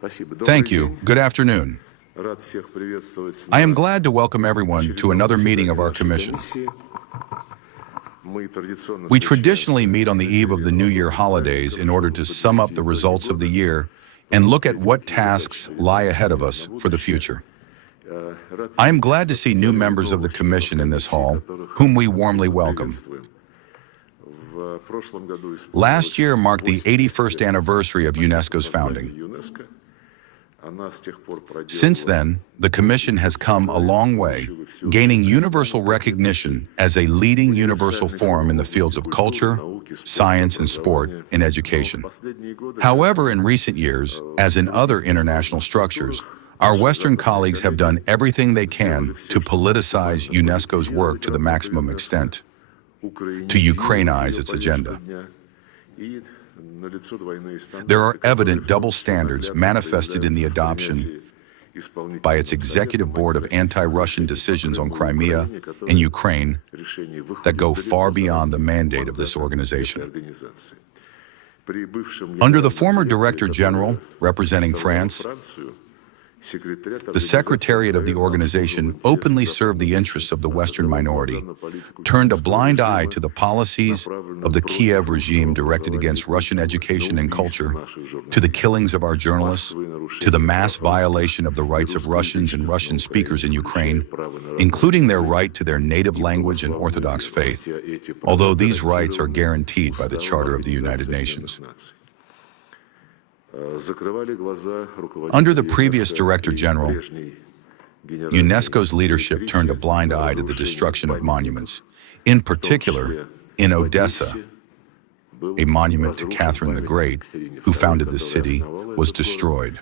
Thank you. Good afternoon. I am glad to welcome everyone to another meeting of our commission. We traditionally meet on the eve of the New Year holidays in order to sum up the results of the year and look at what tasks lie ahead of us for the future. I am glad to see new members of the Commission in this hall, whom we warmly welcome. Last year marked the 81st anniversary of UNESCO's founding. Since then, the Commission has come a long way, gaining universal recognition as a leading universal forum in the fields of culture, science and sport, and education. However, in recent years, as in other international structures, our Western colleagues have done everything they can to politicize UNESCO's work to the maximum extent, to Ukrainize its agenda. There are evident double standards manifested in the adoption by its executive board of anti-Russian decisions on Crimea and Ukraine that go far beyond the mandate of this organization. Under the former Director-General representing France, the Secretariat of the organization openly served the interests of the Western minority, turned a blind eye to the policies of the Kiev regime directed against Russian education and culture, to the killings of our journalists, to the mass violation of the rights of Russians and Russian speakers in Ukraine, including their right to their native language and Orthodox faith, although these rights are guaranteed by the Charter of the United Nations. Under the previous Director-General, UNESCO's leadership turned a blind eye to the destruction of monuments. In particular, in Odessa, a monument to Catherine the Great, who founded the city, was destroyed.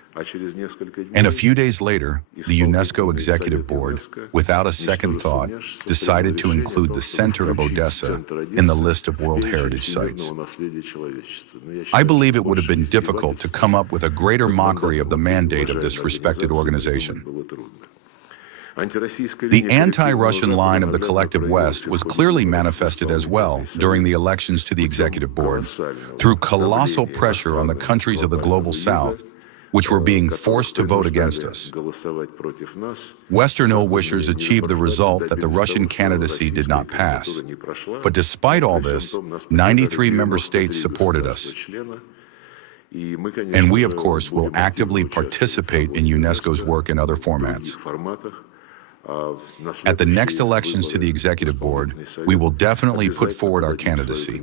And a few days later, the UNESCO Executive Board, without a second thought, decided to include the center of Odessa in the list of World Heritage Sites. I believe it would have been difficult to come up with a greater mockery of the mandate of this respected organization. The anti-Russian line of the collective West was clearly manifested as well during the elections to the Executive Board through colossal pressure on the countries of the Global South, which were being forced to vote against us. Western ill-wishers achieved the result that the Russian candidacy did not pass. But despite all this, 93 member states supported us. And we, of course, will actively participate in UNESCO's work in other formats. At the next elections to the Executive Board, we will definitely put forward our candidacy.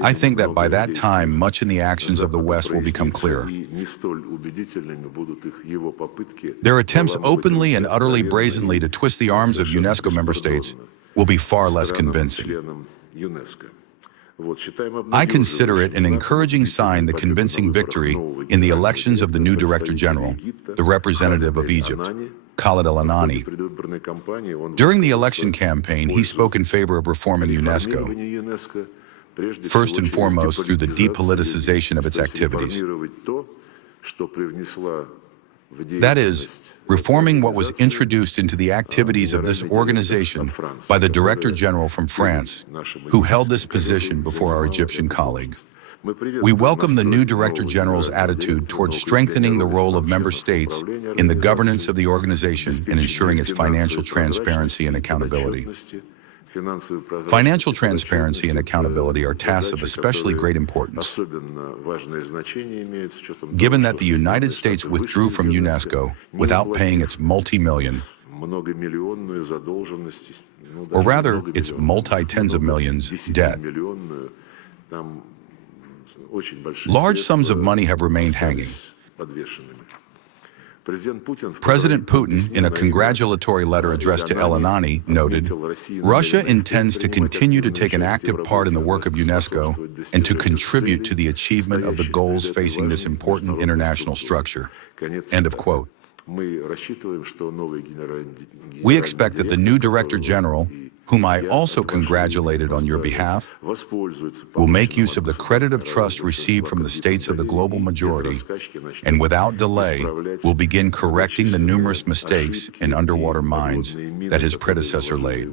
I think that by that time, much in the actions of the West will become clearer. Their attempts openly and utterly brazenly to twist the arms of UNESCO member states will be far less convincing. I consider it an encouraging sign the convincing victory in the elections of the new Director-General, the representative of Egypt, Khaled El-Anani. During the election campaign, he spoke in favor of reforming UNESCO, first and foremost through the depoliticization of its activities. That is, reforming what was introduced into the activities of this organization by the Director-General from France, who held this position before our Egyptian colleague. We welcome the new Director-General's attitude towards strengthening the role of member states in the governance of the organization and ensuring its financial transparency and accountability. Financial transparency and accountability are tasks of especially great importance, given that the United States withdrew from UNESCO without paying its multi-million, or rather, its multi-tens of millions debt. Large sums of money have remained hanging. President Putin, in a congratulatory letter addressed to El-Anani, noted, "Russia intends to continue to take an active part in the work of UNESCO and to contribute to the achievement of the goals facing this important international structure." End of quote. We expect that the new Director-General, whom I also congratulated on your behalf, will make use of the credit of trust received from the states of the global majority, and without delay will begin correcting the numerous mistakes and underwater mines that his predecessor laid.